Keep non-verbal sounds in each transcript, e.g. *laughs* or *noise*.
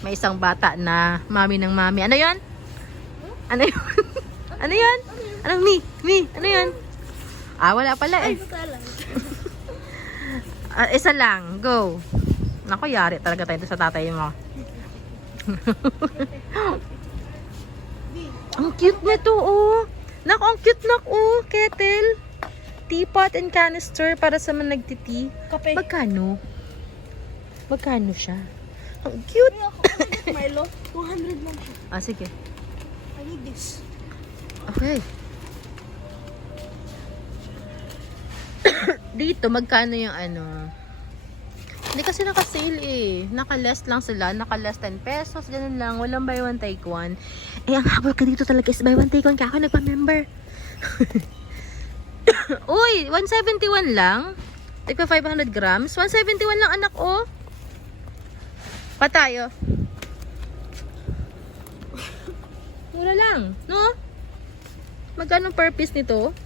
May isang bata na mami ng mami. Ano yan? *laughs* Ano yun? ano yan? Anong mi? Mi? Ano yan? Ah, wala pala eh. *laughs* Ah, isa lang. Go. Nako, yari talaga tayo sa tatay mo. *laughs* ang cute nito, oh. Nako, ang cute nak, oh. Kettle. Teapot and canister para sa mga nagtiti. Kape. Magkano? Magkano siya? Ang cute. Milo, 200 lang siya. Ah, sige. I need this. Okay. *coughs* Dito, magkano yung ano? Hindi kasi naka-sale eh. Naka-less lang sila. Naka-less 10 pesos. Ganun lang. Walang buy one take one. Eh, ang habol ka dito talaga is buy one take one. Kaya ako nagpa-member. *coughs* Uy, 171 lang. Tigpa 500 grams. 171 lang anak, oh. Pa tayo. Mura lang, no? Magkano per piece nito?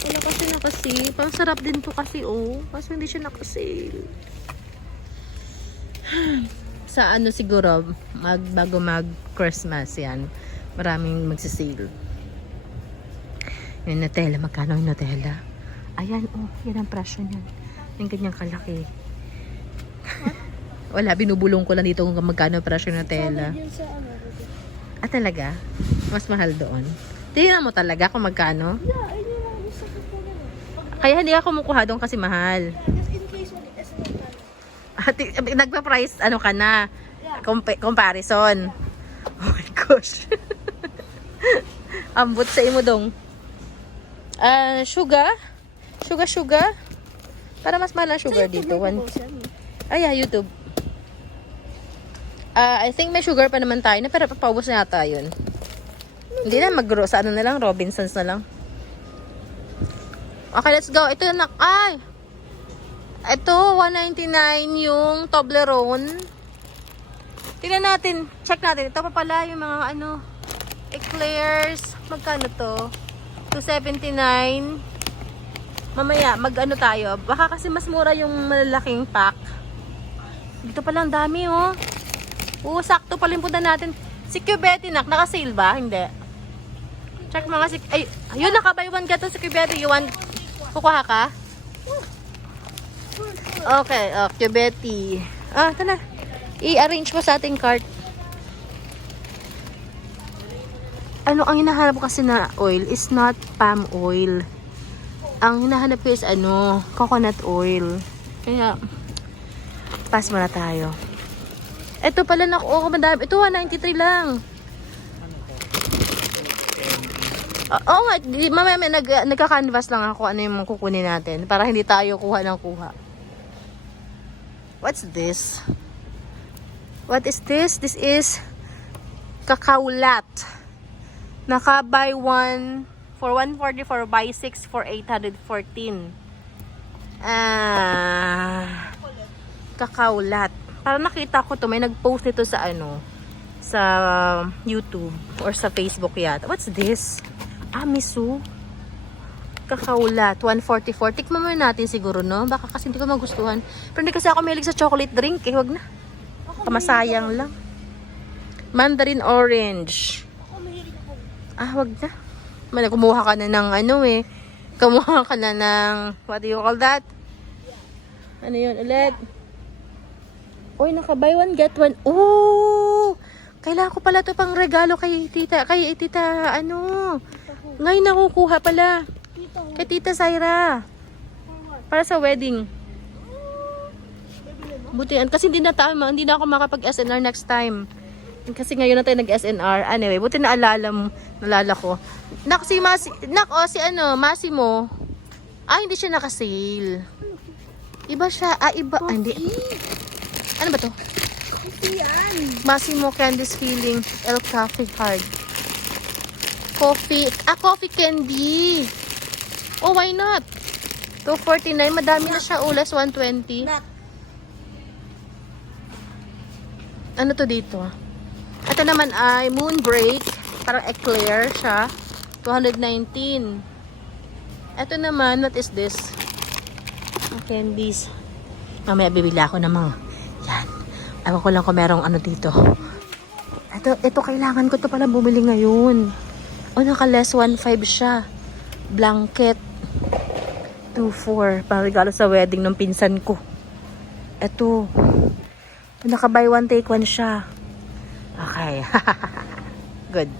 Wala kasi nakasale. Parang sarap din to kasi, oh. Kaso hindi siya nakasale. *sighs* Sa ano siguro, mag, bago mag-Christmas yan, maraming magsisale. Yung Nutella, magkano yung Nutella? Ayan, oh, yan ang presyo niyan. Yung ganyang kalaki. *laughs* Wala, binubulong ko lang dito kung magkano presyo ng Nutella. Sa ano. Ah, talaga? Mas mahal doon? Tingnan mo talaga kung magkano. Yeah, ayun yung gusto ko ganun. Kaya hindi ako kumukuha doon kasi mahal. At nagpa-price ano ka na? Yeah. Compa- comparison. Oh my gosh. *laughs* Ambot sa imo dong. Ah, sugar? Sugar, sugar? Para mas mahal ang sugar dito. One, ay, yeah, YouTube. Ah, I think may sugar pa naman tayo na pero papaubos na yata yun. Hindi na mag sa ano na lang, Robinsons na lang. Okay, let's go. Ito na, ay! Ito, 199 yung Toblerone. Tingnan natin, check natin. Ito pa pala yung mga ano, eclairs. Magkano to? 279. Mamaya, mag ano tayo. Baka kasi mas mura yung malalaking pack. Dito pala ang dami, oh. Oo, sakto punta natin. Si Cubeti, nak, naka-sale ba? Hindi. Check mga si... Ay, ayun, naka-buy one ka to si Cubeti. You want... Kukuha ka? Okay, oh, Cubeti. Ah, ito na. I-arrange mo sa ating cart. Ano, ang hinahanap ko kasi na oil is not palm oil. Ang hinahanap ko is ano, coconut oil. Kaya, pass muna tayo. Ito pala na oh, madami. Ito 193 lang. Ah, Oo nga, di- mamaya may nag, nagka-canvas lang ako ano yung kukunin natin para hindi tayo kuha ng kuha. What's this? What is this? This is kakaulat. Naka buy one for 144 buy 6 for 814. Ah, kakaulat. Para nakita ko to, may nag-post nito sa ano, sa YouTube or sa Facebook yata. What's this? Ah, miso. Kakaulat, 144. Tikman muna natin siguro, no? Baka kasi hindi ko magustuhan. Pero hindi kasi ako mahilig sa chocolate drink, eh. Wag na. Kamasayang lang. Mandarin orange. Ah, wag na. Man, kumuha ka na ng ano eh. Kumuha ka na ng, what do you call that? Ano yun ulit? Uy, naka buy one get one. Ooh! Kailangan ko pala to pang regalo kay tita, kay tita, ano. Ngayon nakukuha pala. Kay tita what? Para sa wedding. Butian. Kasi hindi na tama. Hindi na ako makapag SNR next time. Kasi ngayon na tayo nag-SNR. Anyway, buti na alala mo. Nalala ko. Nak, si Masi, nak, oh, si ano, Massimo. Ah, hindi siya naka-sale. Iba siya. Ah, iba. Ah, hindi. Ano ba to? Ito yan. Massimo Candies Feeling El Cafe Hard. Coffee. Ah, coffee candy. Oh, why not? 249. Madami na siya. Ulas 120. Nak. Ano to dito? Ito naman ay Moonbreak. Parang eclair siya. 219. Ito naman, what is this? Ah, Candies. Mamaya bibili ako ng mga, yan. Ewan ko lang kung merong ano dito. Ito, ito kailangan ko to pala bumili ngayon. O, naka less 1.5 siya. Blanket. 2.4. Pang regalo sa wedding ng pinsan ko. Ito. Naka buy one take one siya. Okay. *laughs* Good.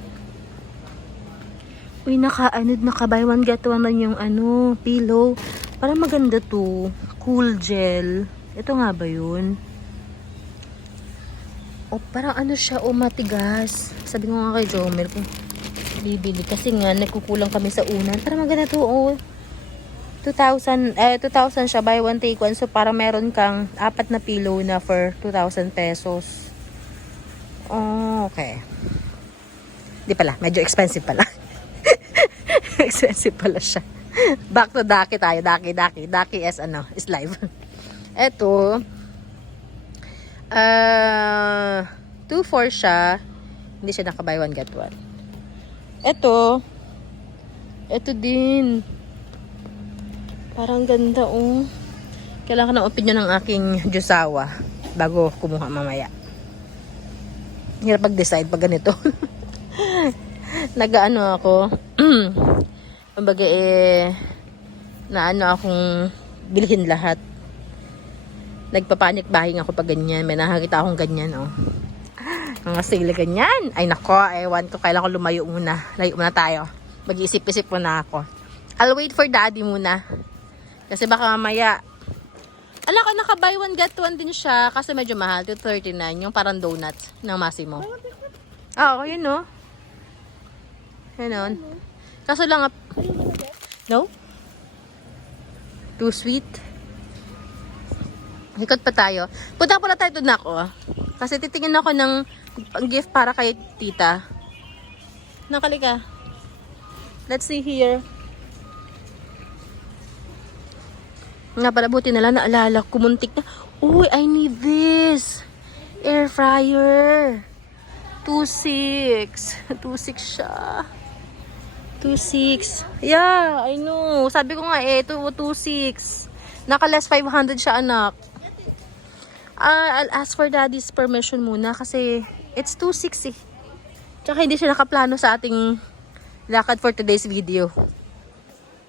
Uy, naka, ano, naka buy one get one na yung ano, pillow. Parang maganda to. Cool gel. Ito nga ba yun? O, parang ano siya, o matigas. Sabi ko nga kay Jomer kung bibili. Kasi nga, nagkukulang kami sa unan. Parang maganda to, o. 2,000, eh, 2,000 siya, buy one take one. So, para meron kang apat na pillow na for 2,000 pesos. Oh, okay. Di pala, medyo expensive pala. *laughs* expensive pala siya. Back to Daki tayo. Daki, Daki. Daki is ano, is live. Eto, uh, 2-4 siya. Hindi siya naka buy one get one. Eto, eto din. Parang ganda, oh. Kailangan ng opinion ng aking Diyosawa bago kumuha mamaya. Hirap mag-decide pag ganito. *laughs* Nag-ano ako. *clears throat* Kumbaga eh, na ano akong bilhin lahat. Nagpapanik buying ako pag ganyan. May nakakita akong ganyan, oh. *gasps* Mga sale ganyan. Ay nako, ewan ko. Kailangan ko lumayo muna. Layo muna tayo. Mag-iisip-isip muna ako. I'll wait for daddy muna. Kasi baka mamaya, ala ka, naka buy one get one din siya. Kasi medyo mahal. 239. Yung parang donuts ng Massimo. Oo, yun no. Yun Kaso lang, ah, no? Too sweet. Ikot pa tayo. Punta pala tayo doon ako. Kasi titingin ako ng gift para kay tita. Nakalika. Let's see here. Nga pala, buti na lang naalala ko. Kumuntik na. Uy, I need this. Air fryer. 2.6. 2.6 *laughs* siya. 2.6. Yeah, I know. Sabi ko nga eh, ito 2.6. Naka less 500 siya anak. Ah, I'll ask for daddy's permission muna kasi it's 2.6 eh. Tsaka hindi siya nakaplano sa ating lakad for today's video.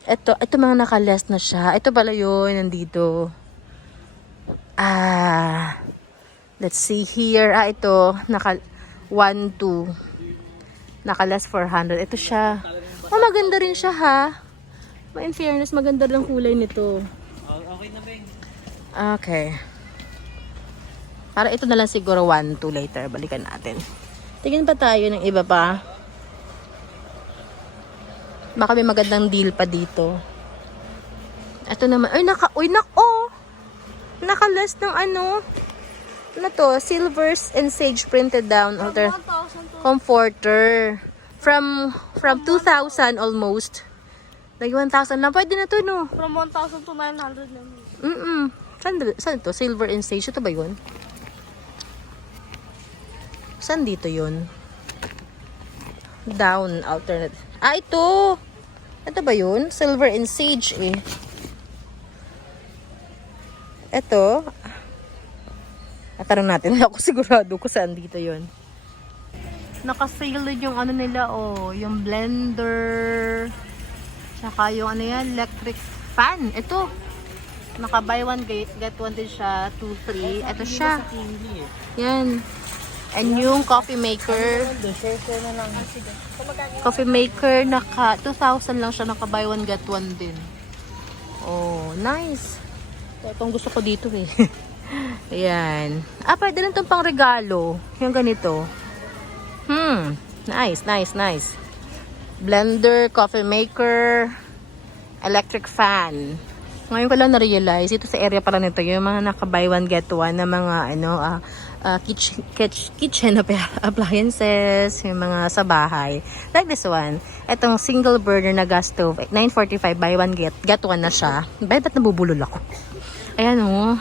Ito, ito mga naka-less na siya. Ito pala yun, nandito. Ah, let's see here. Ah, ito, naka 1, 2. Naka-less 400. Ito siya. Oh, maganda rin siya ha. Ma, in fairness, maganda rin ang kulay nito. Okay na, Beng. Okay. Para ito na lang siguro 1, 2 later. Balikan natin. Tingin pa tayo ng iba pa. Baka may magandang deal pa dito. Ito naman. Ay, naka... Uy, nak... Oh! Naka-less ng ano. Ano to? Silvers and sage printed down. Alter. 1,000 to Comforter. From from 2,000 almost. Nag 1,000 lang. Pwede na to, no? from 1,000 to 900 lang. Mm-mm. Saan, saan to? Silver and sage. Ito ba yun? Saan dito yun? Down, alternate. Ah, ito! Ito ba yun? Silver and sage eh. Ito. Natanong natin. *laughs* Ako sigurado ko saan dito yun. Naka-sale yung ano nila, oh. Yung blender. Tsaka yung ano yan, electric fan. Ito. Naka buy one, get, get one din siya. 2, 3. Ito siya. Yan. And yung coffee maker. Lang. Coffee maker, naka 2,000 lang siya. Naka buy one, get one din. Oh, nice. Ito ang gusto ko dito eh. *laughs* Ayan. Ah, pwede rin itong pang regalo. Yung ganito. Hmm. Nice, nice, nice. Blender, coffee maker, electric fan. Ngayon ko lang na-realize, ito sa area pala nito, yung mga naka-buy one, get one na mga, ano, ah, ah, kitchen, kitchen, kitchen app- appliances, yung mga sa bahay. Like this one, itong single burner na gas stove, 945 buy one, get, get one na siya. Ba, ba't nabubulol ako? Ayan oh.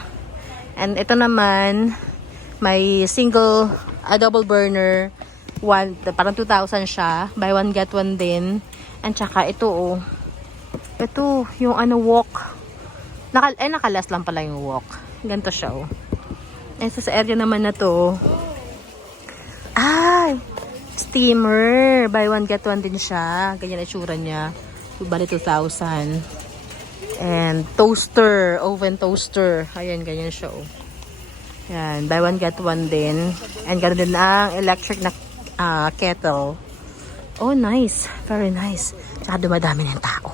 And ito naman, may single, a double burner, one, parang 2,000 siya. Buy one, get one din. And tsaka ito oh. Ito, yung ano, walk. Naka, eh, nakalas lang pala yung walk. Ganito siya oh. And sa area naman na to, ay, steamer. Buy one, get one din siya. Ganyan itsura niya. Bali 2,000. And toaster, oven toaster. Ayan, ganyan siya oh. Yan, buy one, get one din. And ganoon din ang electric na ah, kettle. Oh, nice. Very nice. Tsaka dumadami ng tao.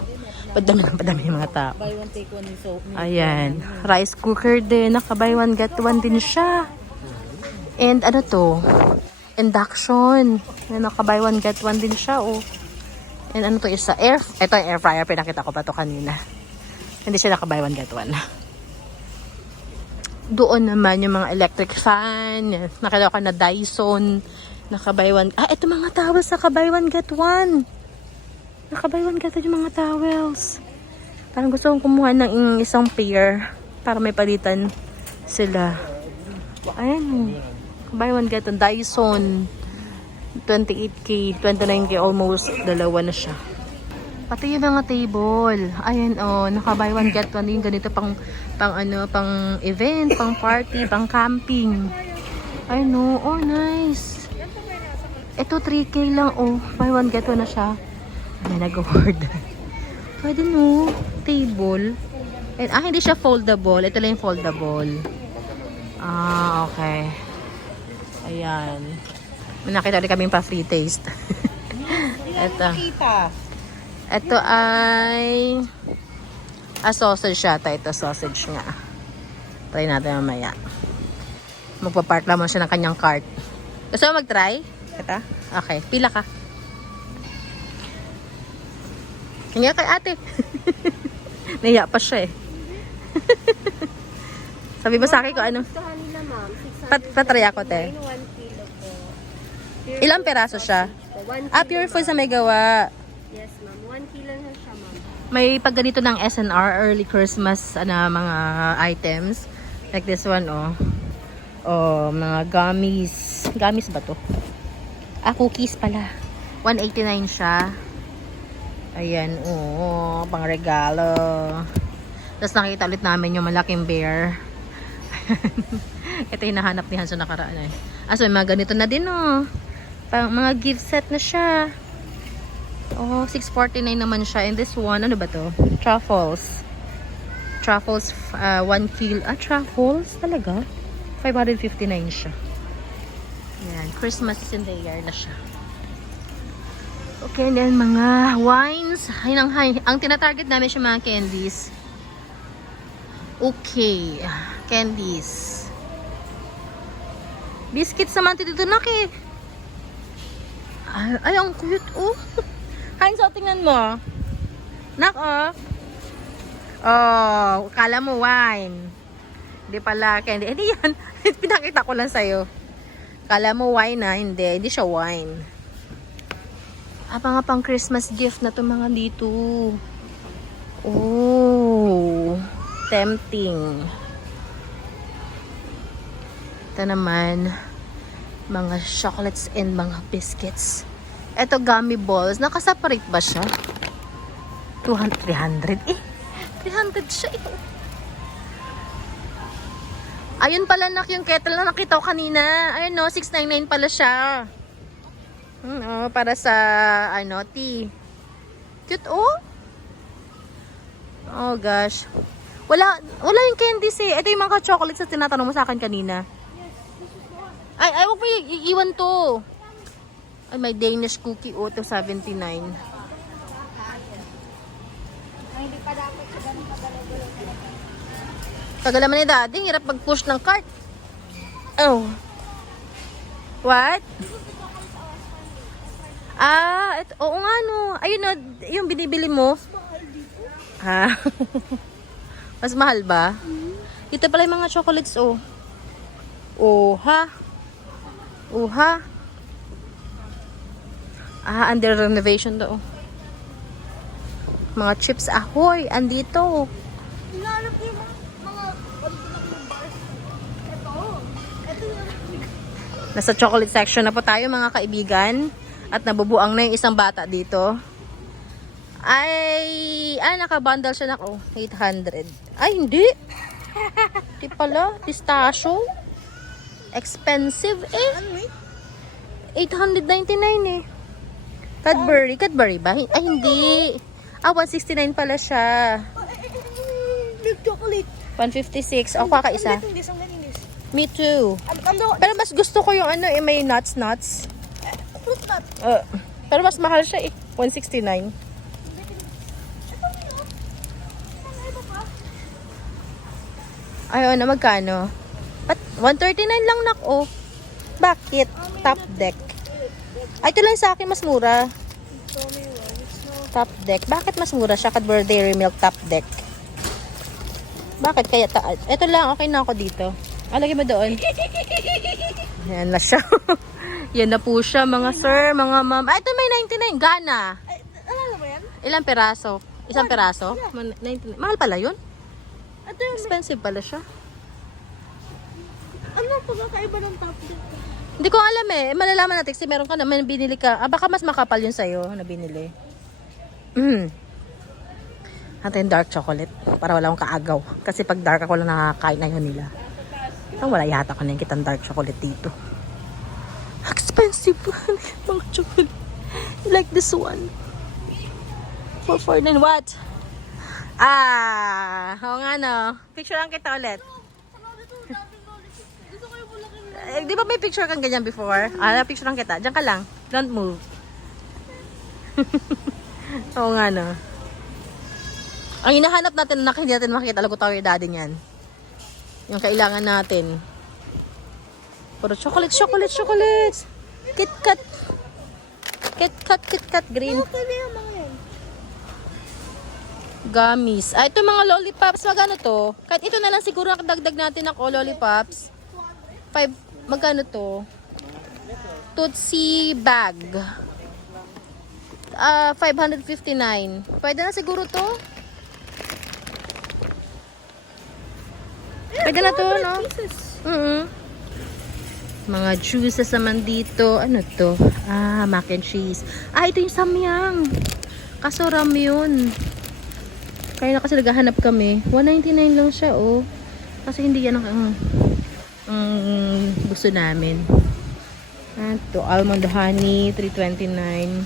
Padami ng padami ng mga tao. Buy one, take one so Ayan. Rice cooker din. Naka-buy one, get one din siya. And ano to? Induction. Naka-buy one, get one din siya, oh. And ano to isa? Air, ito yung air fryer. Pinakita ko pa to kanina. Hindi siya naka-buy one, get one. Doon naman yung mga electric fan. Nakita ko na Dyson. Naka-buy one. Ah, ito mga towels. Naka-buy one, get one. Get one yung mga towels. Parang gusto kong kumuha ng isang pair para may palitan sila. Ayan o. Buy one get. Dyson. 28k, 29k almost. Dalawa na siya. Pati yung mga table. Ayan o. naka buy one get one. Yung ganito pang, pang ano, pang event, pang party, pang camping. Ayan o. Oh, nice. Ito 3k lang oh. Buy one get one na siya. May nag-award. Pwede no. Table. And, ah, hindi siya foldable. Ito lang yung foldable. Ah, okay. Ayan. Nakita ulit kaming pa free taste. *laughs* Ito. Ito ay a sausage siya. Ito sausage nga. Try natin mamaya. Magpa-park lamang siya ng kanyang cart. Gusto mo mag-try? Ito? Okay. Pila ka. Kanya kay ate. *laughs* Naiya pa siya eh. *laughs* Sabi mo sa akin kung ano. Gusto nila ma'am, 600. Pat patry ako, te. 1 kilo po. Ilang peraso siya? Po, 1 Ah, pure food sa may gawa. Yes ma'am, 1 kilo na siya ma'am. May pag ganito ng SNR, early Christmas ano, mga items. Like this one, oh. Oh, mga gummies. Gummies ba to? Ah, cookies pala. 189 siya. Ayan, oh, pang regalo. Tapos nakita ulit namin yung malaking bear. *laughs* Ito yung hinahanap ni Hanso nakaraan eh. Ah, so may mga ganito na din, oh. Pang, mga gift set na siya. Oh, 649 naman siya. And this one, ano ba to? Truffles. Truffles, uh, 1 kilo. Ah, truffles? Talaga? 559 siya. Yan. Christmas is in the air na siya. Okay, then mga wines. Ay, ang, ang tinatarget namin siya mga candies. Okay. Candies. Biscuits naman dito na eh. Ay, ay, ang cute. Oh. *laughs* Heinz, oh, tingnan mo. Nak, oh. Oh, kala mo wine. Hindi pala candy. *laughs* Hindi yan. *laughs* Pinakita ko lang sa'yo. Kala mo wine na. Hindi. Hindi siya wine. Ah, mga pang Christmas gift na to mga dito. Oh. Tempting. Ito naman. Mga chocolates and mga biscuits. Ito gummy balls. Nakaseparate ba siya? 200, 300. Eh, 300 siya eh. Ayun pala nak yung kettle na nakita ko kanina. Ayun no, 699 pala siya. Oh, para sa ano, tea. Cute oh. Oh gosh. Wala, wala yung candies eh. Ito yung mga chocolates na tinatanong mo sa akin kanina. Ay, ay, huwag mo iiwan to. Ay, may Danish cookie. Oh, ito 79. Tagal naman ni daddy. Hirap mag-push ng cart. Oh. What? Ah, et, oo nga no. Ayun no, yung binibili mo. Ha? *laughs* Mas mahal ba? Dito pala yung mga chocolates, oh. Oh, ha? Oh, ha? Ah, under renovation daw. Mga chips ahoy, andito. Hinahanap ko yung mga, mga original na bars. Ito. Ito yung Nasa chocolate section na po tayo mga kaibigan. At nabubuang na yung isang bata dito. Ay, ah, nakabundle siya na, oh, 800. Ay, hindi. Hindi pala, pistachio. Expensive eh. Ano eh? 899 eh. Cadbury. Cadbury ba? Ay, hindi. Ah, 169 pala siya. Milk chocolate. 156. Ako kakaisa. Ang this. Me too. Pero mas gusto ko yung ano, eh, may nuts, nuts. Uh, pero mas mahal siya eh. 169. Ito yun. Ano ito pa? Ayaw na magkano? At 139 lang nak oh. Bakit? Top deck. Ay, ito lang sa akin mas mura. Top deck. Bakit mas mura siya? Cadbury Dairy Milk Top deck. Bakit kaya ta Ito lang, okay na ako dito. Ah, lagay mo doon. *laughs* Yan na siya. *laughs* Yan na po siya, mga sir, mga ma'am. Ah, ito may 99. Gana. Ay, ano ba yan? Ilang peraso? Isang peraso? Man- 99. Mahal pala yun? Ito yung, Expensive pala siya. ano pagkakaiba ng top dito? Hindi ko alam eh. Malalaman natin kasi meron ka naman binili ka. Ah, baka mas makapal yun sa'yo na binili. Mm. Natin dark chocolate para wala akong kaagaw. Kasi pag dark ako lang nakakain na yun nila. Parang wala yata ko na yung kitang dark chocolate dito. Expensive *laughs* mga chocolate. Like this one. 449 what? Ah, oo nga no. Picture lang kita ulit. Eh, di ba may picture kang ganyan before? Ah, picture lang kita. Diyan ka lang. Don't move. *laughs* Oo nga, no. Ang hinahanap natin na hindi natin makikita, lagot tayo daddy niyan. Yung kailangan natin. Puro chocolate, chocolate, chocolate. Kit Kat. Kit Kat, Kit Kat green. Ano pala yung mga yan? Gummies. Ah, ito mga lollipops. Magkano to? Kahit ito na lang siguro ang dagdag natin ako, lollipops. Five, magkano to? Tootsie bag. Ah, 559. Pwede na siguro to? Pwede na to, no? Mm Mga juices naman dito. Ano to? Ah, mac and cheese. Ah, ito yung samyang. Kaso ram yun. Kaya na kasi naghahanap kami. 199 lang siya, oh. Kasi hindi yan ang, ang, ang gusto namin. Ito, almond honey, 329.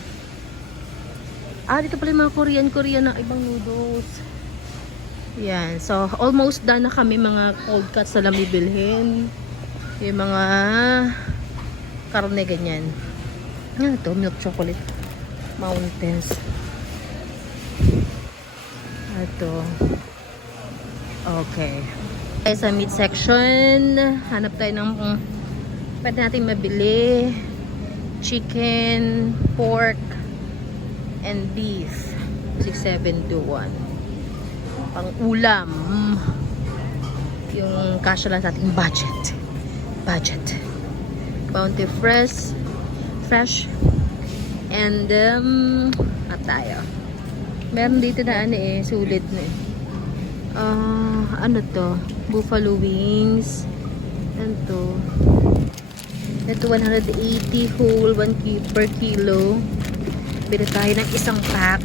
Ah, dito pala yung mga Korean-Korean na ibang noodles. Yan. So, almost done na kami mga cold cuts na lang bibilhin. Yung mga karne ganyan. Ano to? Milk chocolate. Mountains. Ito. Okay. Tayo sa meat section. Hanap tayo ng mm, pwede natin mabili. Chicken, pork, and beef. 6721 pang ulam. Yung kasya lang sa ating budget. Budget. Bounty Fresh. Fresh. And, um, at tayo. Meron dito na ano eh, sulit na eh. Ah, ano to? Buffalo wings. Ano to? Ito 180 whole 1 ki per kilo. Bili tayo ng isang pack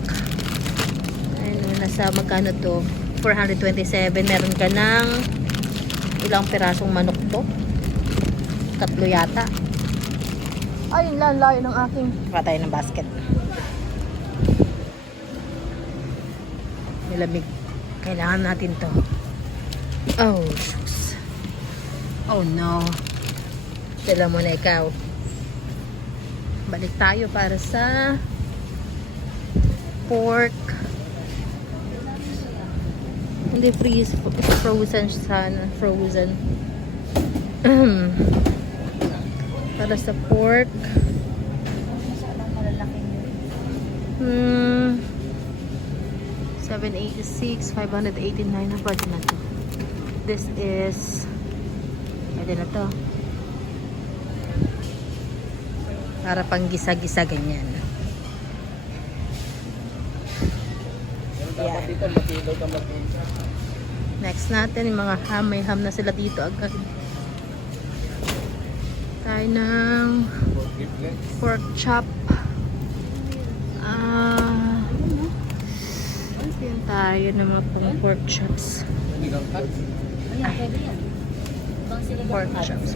ano, nasa magkano to? 427. Meron ka ng ilang pirasong manok to? Tatlo yata. Ay, ang layo ng aking. Kuha tayo ng basket. Nilamig. Kailangan natin to. Oh, shucks. Oh no. Dala mo na ikaw. Balik tayo para sa pork. Hindi freeze, frozen sana, frozen. *clears throat* Para sa pork. Hmm. 786, 589 na pwede na to. This is pwede na to. Para pang gisa-gisa ganyan. Yan. Next natin, yung mga ham. May ham na sila dito agad. Tayo ng pork chop. Ah. Yan tayo ng mga pang pork chops. Pork chops.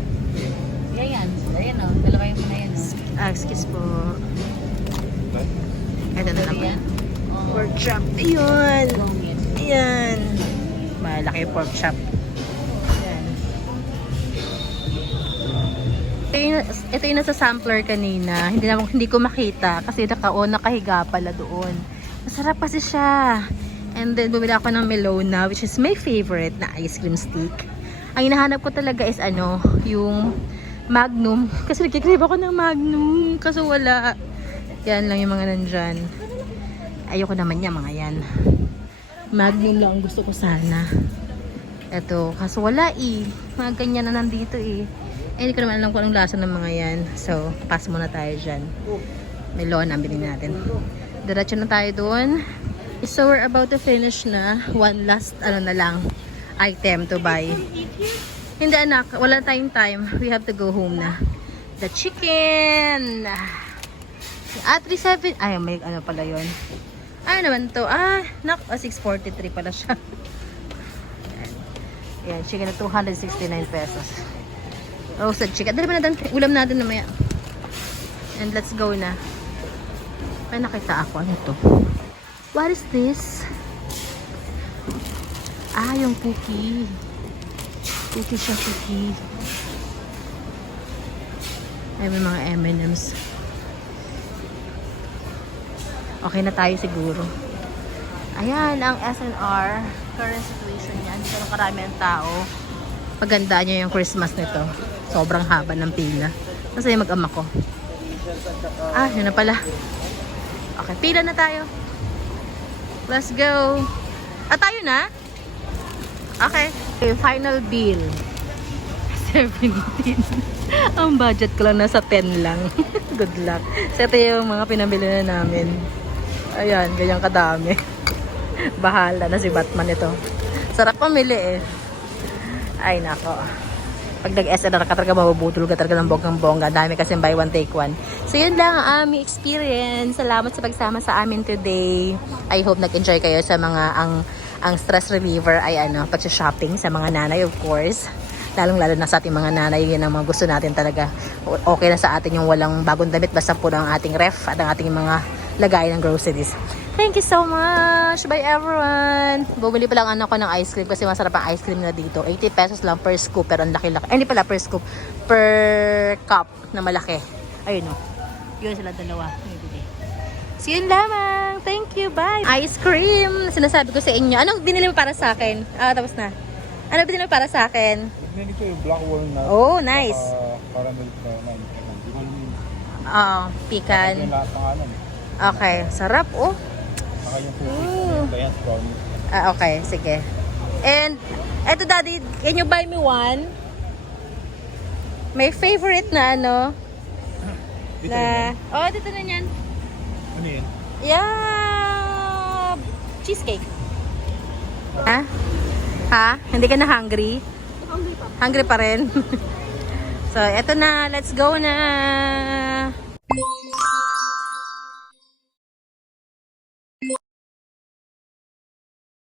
Yan yan. Ayan o. Dalawa yung na yan. Ah, excuse po. Ito na naman. Yan. Oo. Pork chop. Ayun. Ayan. Malaki pork chop. Ito yung, ito yung nasa sampler kanina. Hindi, na, hindi ko makita kasi naka-on, nakahiga pala doon. Masarap kasi siya. And then, bumili ako ng Melona, which is my favorite na ice cream stick. Ang hinahanap ko talaga is ano, yung Magnum. *laughs* Kasi nagkikrave ako ng Magnum. Kaso wala. Yan lang yung mga nandyan. Ayoko naman niya mga yan. Magnum lang ang gusto ko sana. Eto, kaso wala eh. Mga ganyan na nandito eh. Eh, hindi ko naman alam kung anong lasa ng mga yan. So, pass muna tayo dyan. Melon ang bilhin natin. Diretso na tayo doon. So, we're about to finish na. One last, ano na lang, item to buy. Hindi anak, wala tayong time. We have to go home na. The chicken! Ah, 37. Ay, may ano pala yon. Ay naman to. Ah, nak, ah, 643 pala siya. *laughs* Yan, chicken na 269 pesos. Roasted chicken. Dali ba natin? Ulam natin namaya. And let's go na. May nakita ako. Ano to? What is this? Ah, yung cookie. Cookie siya, cookie. Ay, may mga M&M's. Okay na tayo siguro. Ayan, ang SNR. Current situation. Hindi ganun karami ang tao. Paganda niya yung Christmas nito. Sobrang haba ng pila. Masaya mag-ama ko. Ah, yun na pala. Okay, pila na tayo. Let's go. Ah, tayo na? Okay. okay final bill. *laughs* 17. *laughs* Ang budget ko lang nasa 10 lang. *laughs* Good luck. So, ito yung mga pinabili na namin. Ayan, ganyan kadami. Bahala na si Batman ito. Sarap pamili eh. Ay, nako. Pag nag-SNR ka talaga, mabubutol ka talaga ng bonggang bongga. Dami kasi buy one, take one. So, yun lang ang aming experience. Salamat sa pagsama sa amin today. I hope nag-enjoy kayo sa mga ang ang stress reliever ay ano, pag-shopping sa mga nanay of course. Lalong-lalo na sa ating mga nanay, yun ang mga gusto natin talaga. Okay na sa atin yung walang bagong damit, basta po ang ating ref at ang ating mga lagay ng groceries. Thank you so much! Bye everyone! Bumili pa lang anak ko ng ice cream kasi masarap ang ice cream na dito. 80 pesos lang per scoop pero ang laki-laki. Ay, hindi pala per scoop. Per cup na malaki. Ayun o. Yun sila dalawa. So yun lamang. Thank you. Bye. Ice cream. Sinasabi ko sa inyo. Anong binili mo para sa akin? Ah, tapos na. Ano binili mo para sa akin? Binili ko yung black walnut. Oh, nice. Uh, caramel caramel. Ah, ng alam. Okay. Sarap oh. Saka yung cookies. Brownie. Ah, okay. Sige. And, eto daddy, can you buy me one? May favorite na ano? Dito na, yun. oh, dito na yan. Ano yun? Yeah! Cheesecake. Ha? Ha? Hindi ka na hungry? Hungry pa. Hungry pa rin? *laughs* so, eto na. Let's go na!